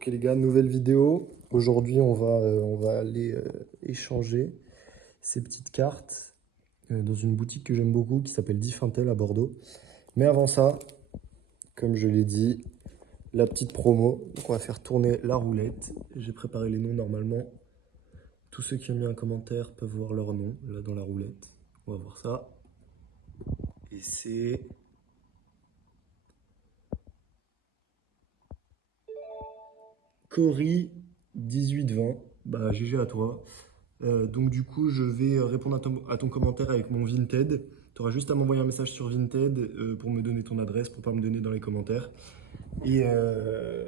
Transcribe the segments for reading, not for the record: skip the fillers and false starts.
Ok les gars, nouvelle vidéo. Aujourd'hui, on va aller échanger ces petites cartes dans une boutique que j'aime beaucoup qui s'appelle Diffintel à Bordeaux. Mais avant ça, comme je l'ai dit, la petite promo. Donc on va faire tourner la roulette. J'ai préparé les noms normalement. Tous ceux qui ont mis un commentaire peuvent voir leur nom là dans la roulette. On va voir ça. Et c'est Cory 1820. Bah GG à toi. Donc du coup, je vais répondre à ton commentaire avec mon Vinted. Tu auras juste à m'envoyer un message sur Vinted pour me donner ton adresse, pour pas me donner dans les commentaires. Et, euh,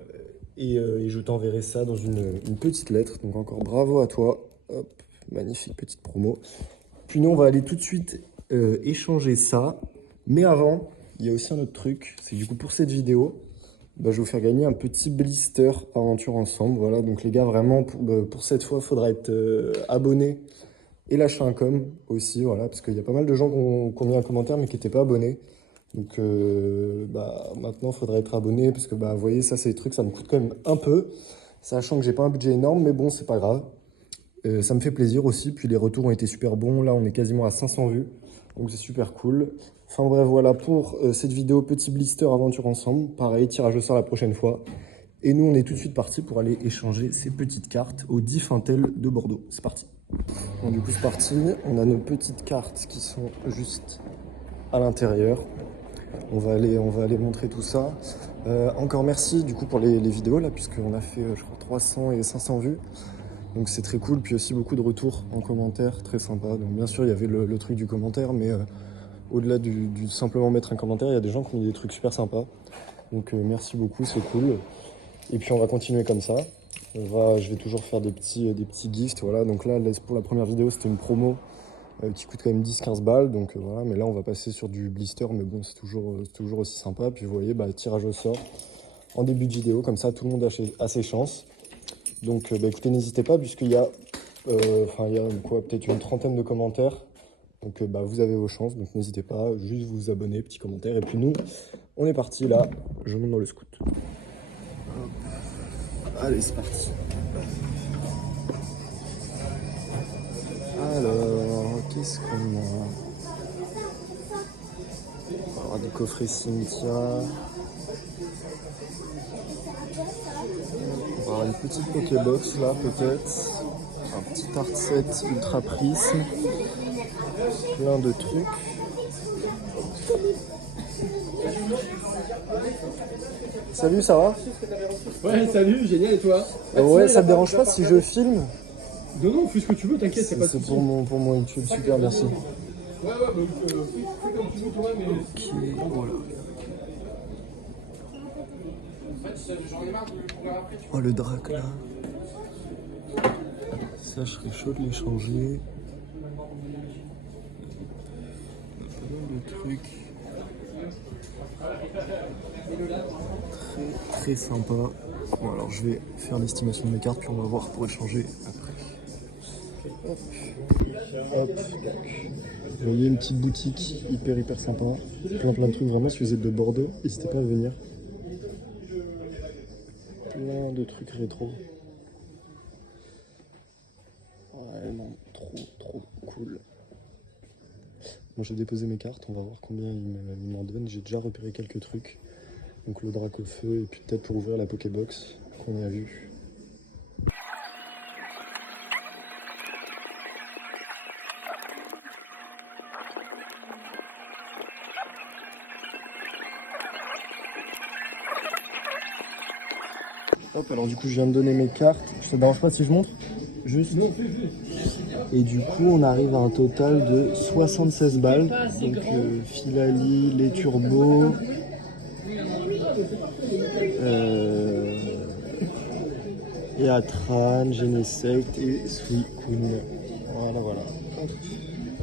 et je t'enverrai ça dans une petite lettre. Donc encore bravo à toi. Hop, magnifique petite promo. Puis nous, on va aller tout de suite échanger ça. Mais avant, il y a aussi un autre truc. C'est du coup pour cette vidéo, bah, je vais vous faire gagner un petit blister aventure ensemble. Voilà, donc les gars, vraiment, pour cette fois, il faudra être abonné et lâcher un com aussi. Voilà, parce qu'il y a pas mal de gens qui ont mis un commentaire mais qui n'étaient pas abonnés. Donc bah, maintenant, il faudra être abonné parce que bah, vous voyez, ça, c'est des trucs, ça me coûte quand même un peu. Sachant que j'ai pas un budget énorme, mais bon, c'est pas grave. Ça me fait plaisir aussi. Puis les retours ont été super bons. Là, on est quasiment à 500 vues. Donc c'est super cool. Enfin bref, voilà pour cette vidéo petit blister aventure ensemble. Pareil, tirage au sort la prochaine fois. Et nous, on est tout de suite parti pour aller échanger ces petites cartes au Diffintel de Bordeaux. C'est parti. Bon, du coup, c'est parti. On a nos petites cartes qui sont juste à l'intérieur. On va aller montrer tout ça. Encore merci du coup pour les vidéos là, puisqu'on a fait, je crois, 300 et 500 vues. Donc c'est très cool. Puis aussi beaucoup de retours en commentaire, très sympa. Donc bien sûr, il y avait le truc du commentaire, mais au-delà du simplement mettre un commentaire, il y a des gens qui ont mis des trucs super sympas. Donc merci beaucoup, c'est cool. Et puis on va continuer comme ça. Je vais toujours faire des petits gifts. Voilà. Donc là, pour la première vidéo, c'était une promo qui coûte quand même 10-15 balles. Donc voilà. Mais là, on va passer sur du blister. Mais bon, c'est toujours aussi sympa. Puis vous voyez, bah, tirage au sort en début de vidéo. Comme ça, tout le monde a ses chances. Donc bah, écoutez, n'hésitez pas, puisqu'il y a, il y a quoi, peut-être une trentaine de commentaires. Donc bah, vous avez vos chances. Donc n'hésitez pas, juste vous abonner, petit commentaire. Et puis nous, on est parti là. Je monte dans le scoot. Allez, c'est parti. Alors, qu'est-ce qu'on a? On va avoir des coffrets Cynthia. On va avoir une petite Pokébox là, peut-être. Un petit art set ultra prisme. Plein de trucs. Salut, ça va? Ouais, salut, génial, et toi? Ouais, ça te dérange pas si je filme? Non, non, fais ce que tu veux, t'inquiète, c'est pas de C'est soucis. pour mon YouTube, super, merci. Ouais, bah, fais comme tu veux, toi, mais... Ok, voilà. J'en ai marre de courir après, tu Oh, le drac là. Ça, je serais chaud de l'échanger. Pas mal de trucs. Très très sympa. Bon, alors je vais faire l'estimation de mes cartes, puis on va voir pour échanger après. Hop. Hop. Vous voyez, une petite boutique hyper sympa. Plein de trucs, vraiment, si vous êtes de Bordeaux, n'hésitez pas à venir. Plein de trucs rétro. Vraiment trop cool. Bon, j'ai déposé mes cartes, on va voir combien ils m'en donnent. J'ai déjà repéré quelques trucs. Donc le drac au feu, et puis peut-être pour ouvrir la Pokébox qu'on a vue. Hop, alors du coup je viens de donner mes cartes. Ça te dérange pas si je montre? Juste. Et du coup on arrive à un total de 76 balles. Donc Filali, les turbos. Et Atran, Genesect et Suicune. Voilà. Hop.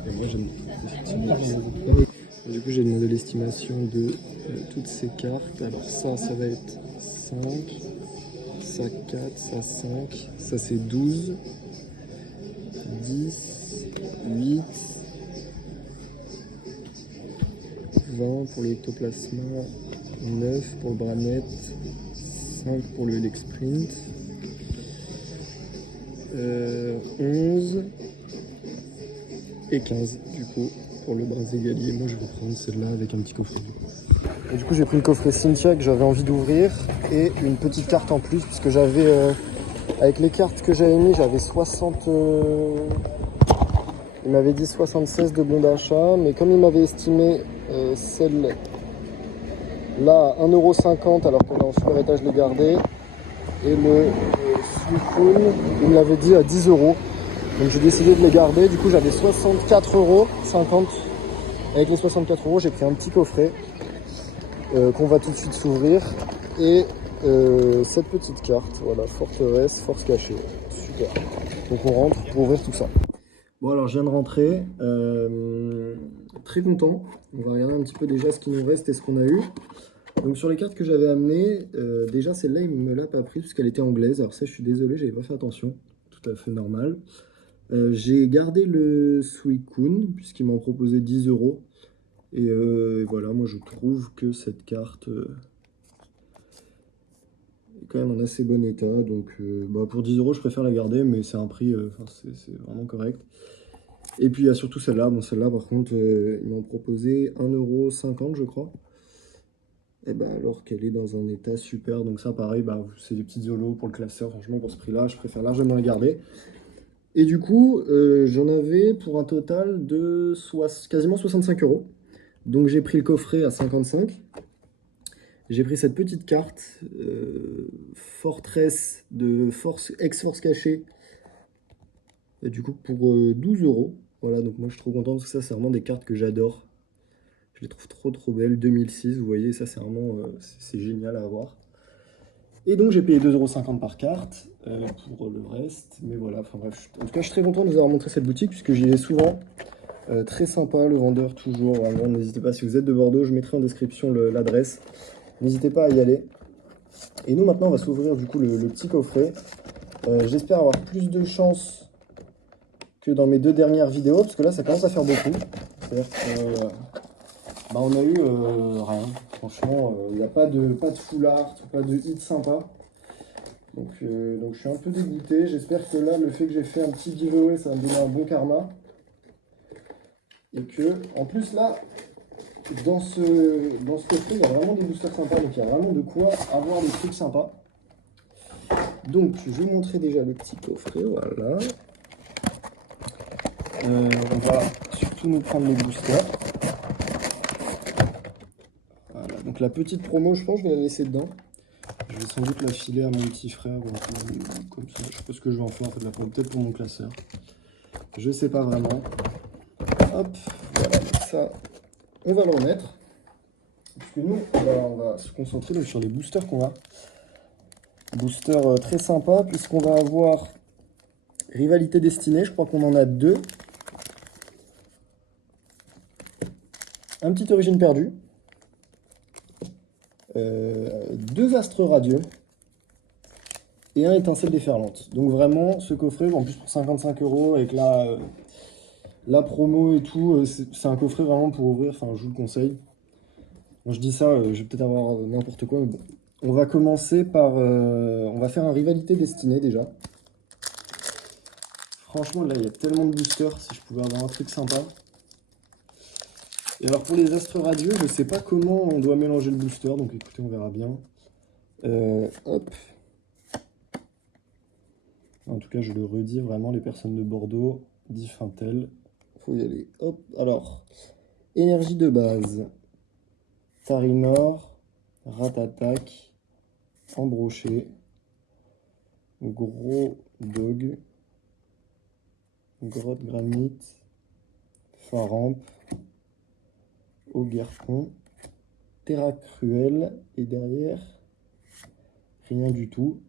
Et moi j'aime effectivement. Du coup j'ai demandé l'estimation de toutes ces cartes. Alors ça va être 5, ça 4, ça 5, ça c'est 12, 10, 8, 20 pour l'ectoplasma, 9 pour le Branette, 5 pour le LX Sprint. 11 et 15 du coup pour le Brésil. Moi je vais prendre celle-là avec un petit coffret. Et du coup j'ai pris le coffret Cynthia que j'avais envie d'ouvrir et une petite carte en plus puisque j'avais avec les cartes que j'avais mis j'avais 60 il m'avait dit 76 de bons d'achat, mais comme il m'avait estimé celle là à 1,50 € alors qu'on est en super état je l'ai gardé. Et le Suicune, il me l'avait dit à 10 €. Donc j'ai décidé de les garder. Du coup j'avais 64,50 €. Avec les 64 €, j'ai pris un petit coffret qu'on va tout de suite s'ouvrir. Et cette petite carte, voilà, forteresse, force cachée. Super. Donc on rentre pour ouvrir tout ça. Bon alors je viens de rentrer. Très content. On va regarder un petit peu déjà ce qui nous reste et ce qu'on a eu. Donc sur les cartes que j'avais amenées, déjà celle-là il me l'a pas prise puisqu'elle était anglaise. Alors ça je suis désolé, j'avais pas fait attention. Tout à fait normal. J'ai gardé le Suicune puisqu'il m'en proposait 10 €. Et voilà, moi je trouve que cette carte est quand même en assez bon état. Donc pour 10 € je préfère la garder, mais c'est un prix, c'est vraiment correct. Et puis il y a surtout celle-là. Bon celle-là par contre, ils m'ont proposé 1,50 € je crois. Et ben alors qu'elle est dans un état super, donc ça pareil, c'est des petites zolos pour le classeur, franchement pour ce prix-là, je préfère largement les garder. Et du coup, j'en avais pour un total de quasiment 65 €. Donc j'ai pris le coffret à 55. J'ai pris cette petite carte, Fortress de ex-force cachée, et du coup pour 12 €. Voilà, donc moi je suis trop content parce que ça c'est vraiment des cartes que j'adore. Je les trouve trop belles, 2006, vous voyez, ça c'est vraiment c'est génial à avoir. Et donc j'ai payé 2,50 € par carte pour le reste, mais voilà, enfin bref. En tout cas je suis très content de vous avoir montré cette boutique puisque j'y vais souvent. Très sympa, le vendeur toujours, vraiment, n'hésitez pas, si vous êtes de Bordeaux, je mettrai en description l'adresse. N'hésitez pas à y aller. Et nous maintenant on va s'ouvrir du coup le petit coffret. J'espère avoir plus de chance que dans mes 2 dernières vidéos, parce que là ça commence à faire beaucoup. C'est-à-dire que... on a eu rien, franchement, il n'y a pas de full art, pas de hit sympa. Donc je suis un peu dégoûté. J'espère que là, le fait que j'ai fait un petit giveaway, ça va me donner un bon karma. Et que, en plus là, dans ce coffret, il y a vraiment des boosters sympas, donc il y a vraiment de quoi avoir des trucs sympas. Donc je vais vous montrer déjà le petit coffret, voilà. On va surtout nous prendre les boosters. Voilà, donc la petite promo, je pense que je vais la laisser dedans. Je vais sans doute la filer à mon petit frère, comme ça. Je sais pas ce que je vais en faire, en fait, la promo, peut-être pour mon classeur. Je sais pas vraiment. Hop, voilà, donc ça, on va le remettre. Parce que nous, on va se concentrer donc, sur les boosters qu'on a. Booster très sympa, puisqu'on va avoir Rivalité Destinée, je crois qu'on en a 2. Un petit Origine Perdue. 2 Astres Radieux. Et un Étincelle Déferlante. Donc vraiment, ce coffret, en plus pour 55 € avec la promo et tout, c'est un coffret vraiment pour ouvrir, enfin je vous le conseille. Quand je dis ça, je vais peut-être avoir n'importe quoi, mais bon. On va commencer par... on va faire un Rivalité Destinée déjà. Franchement, là, il y a tellement de boosters, si je pouvais avoir un truc sympa. Et alors pour les Astres Radieux, je ne sais pas comment on doit mélanger le booster, donc écoutez, on verra bien. Hop. En tout cas, je le redis, vraiment, les personnes de Bordeaux, diff Intel, faut y aller. Hop, alors, énergie de base, Tarinor, Ratatak, Embroché, Gros Dog, Grotte Granite, Faramp, Auguerpon, Terra Cruel, et derrière, rien du tout.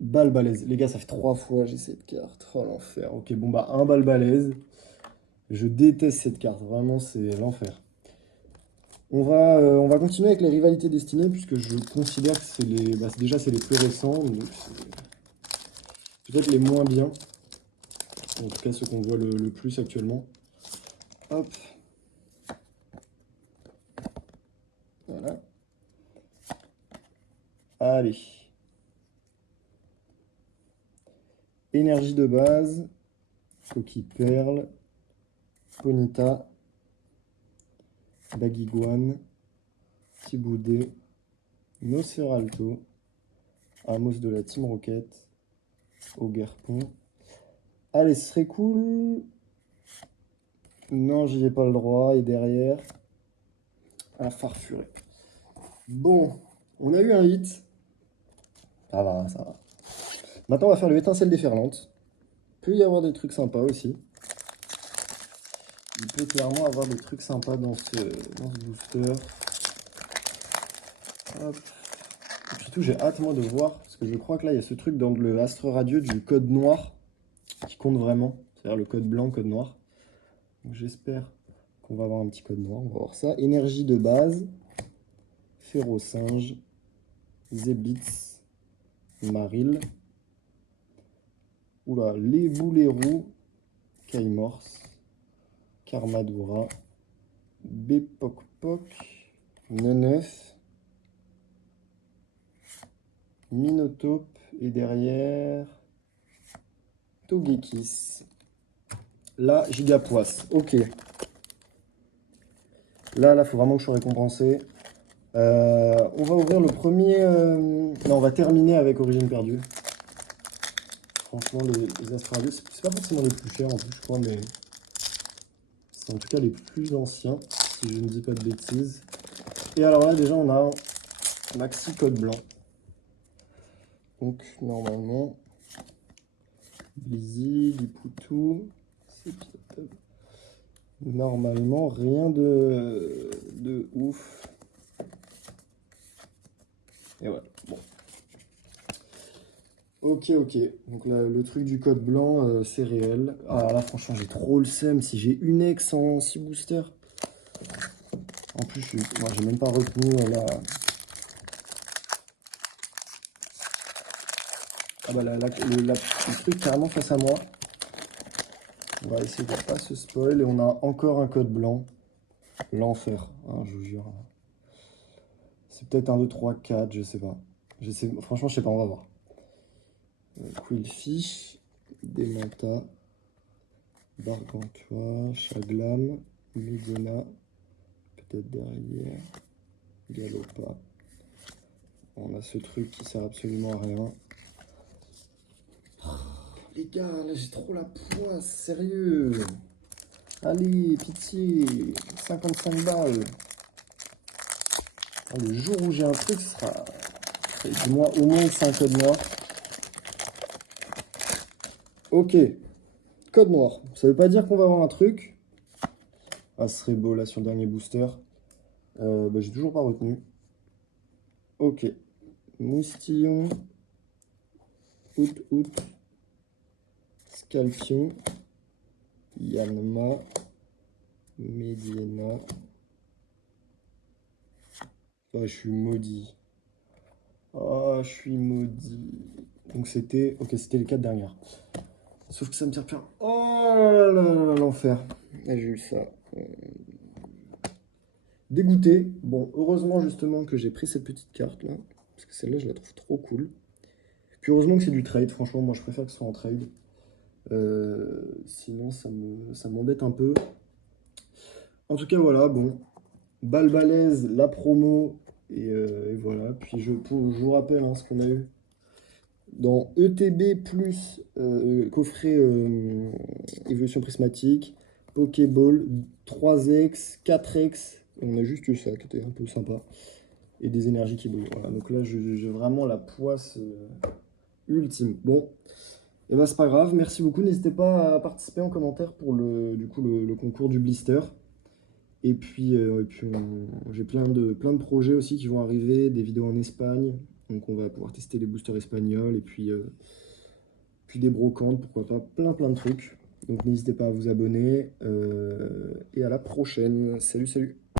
Balle balèze. Les gars, ça fait 3 fois j'ai cette carte. Oh l'enfer. Ok, bon un balle balèze. Je déteste cette carte. Vraiment, c'est l'enfer. On va continuer avec les rivalités destinées, puisque je considère que c'est les... déjà, c'est les plus récents. Donc peut-être les moins bien. En tout cas, ceux qu'on voit le plus actuellement. Hop. Voilà. Allez. Énergie de base. Coquille perle. Ponita. Baguiguane. Thiboudé. Nosferalto. Amos de la Team Rocket. Ogerpon. Allez, ce serait cool. Non, j'y ai pas le droit. Et derrière, un farfuré. Bon, on a eu un hit. Ça va, ça va. Maintenant, on va faire le étincelle déferlante. Il peut y avoir des trucs sympas aussi. Il peut clairement avoir des trucs sympas dans ce booster. Hop. Et puis tout, j'ai hâte moi de voir, parce que je crois que là, il y a ce truc dans le astre radieux du code noir qui compte vraiment. C'est-à-dire le code blanc, code noir. Donc j'espère qu'on va avoir un petit code noir. On va voir ça. Énergie de base. Férocinge. Zeblitz. Maril. Oula, les Boulérou. Kaimorse. Karmadura. Bepokpok. Neneuf. Minotape. Et derrière, Togekiss. Là, Gigapoisse. Ok. Là, faut vraiment que je sois récompensé. On va ouvrir le premier... Non, on va terminer avec Origine perdue. Franchement, les Astralios, c'est pas forcément les plus chers en plus, je crois, mais c'est en tout cas les plus anciens, si je ne dis pas de bêtises. Et alors là, déjà, on a un maxi code blanc. Donc, normalement, Blizzy, Lipoutou, normalement, rien de ouf. Et voilà, bon. Ok. Donc là, le truc du code blanc, c'est réel. Ah là, franchement, j'ai trop le seum. Si j'ai une ex en 6 boosters. En plus, moi, j'ai même pas retenu la... Ah bah le truc carrément face à moi. On va essayer de ne pas se spoil. Et on a encore un code blanc. L'enfer, hein, je vous jure. C'est peut-être 1, 2, 3, 4, je sais pas. Franchement, je sais pas, on va voir. Quillfish, Demanta, Gargantua, Chaglam, Medina, peut-être derrière, Galopa. On a ce truc qui sert absolument à rien. Oh, les gars, là j'ai trop la poisse, sérieux. Allez, pitié, 55 balles. Oh, le jour où j'ai un truc, ce sera du moins au moins 5 codes noirs. Ok, code noir. Ça veut pas dire qu'on va avoir un truc. Ah, ce serait beau là sur le dernier booster. J'ai toujours pas retenu. Ok. Moustillon. Out. Scalpion. Yanma. Mediena. Ah, je suis maudit. Ah, je suis maudit. Donc c'était... Ok, c'était les 4 dernières. Sauf que ça me tire plein. Oh là là, l'enfer. J'ai eu ça. Dégoûté. Bon, heureusement justement que j'ai pris cette petite carte là. Parce que celle-là, je la trouve trop cool. Puis heureusement que c'est du trade. Franchement, moi, je préfère que ce soit en trade. Sinon, ça m'embête un peu. En tout cas, voilà, bon. Balle balèze, la promo. Et voilà. Puis je vous rappelle hein, ce qu'on a eu. Dans ETB plus coffret évolution prismatique, Pokéball, 3x, 4x. On a juste eu ça qui était un peu sympa. Et des énergies qui bougent. Voilà, donc là, j'ai vraiment la poisse ultime. Bon, et ben c'est pas grave. Merci beaucoup. N'hésitez pas à participer en commentaire pour le concours du blister. Et puis j'ai plein de projets aussi qui vont arriver, des vidéos en Espagne. Donc on va pouvoir tester les boosters espagnols et puis des brocantes, pourquoi pas, plein de trucs. Donc n'hésitez pas à vous abonner et à la prochaine. Salut.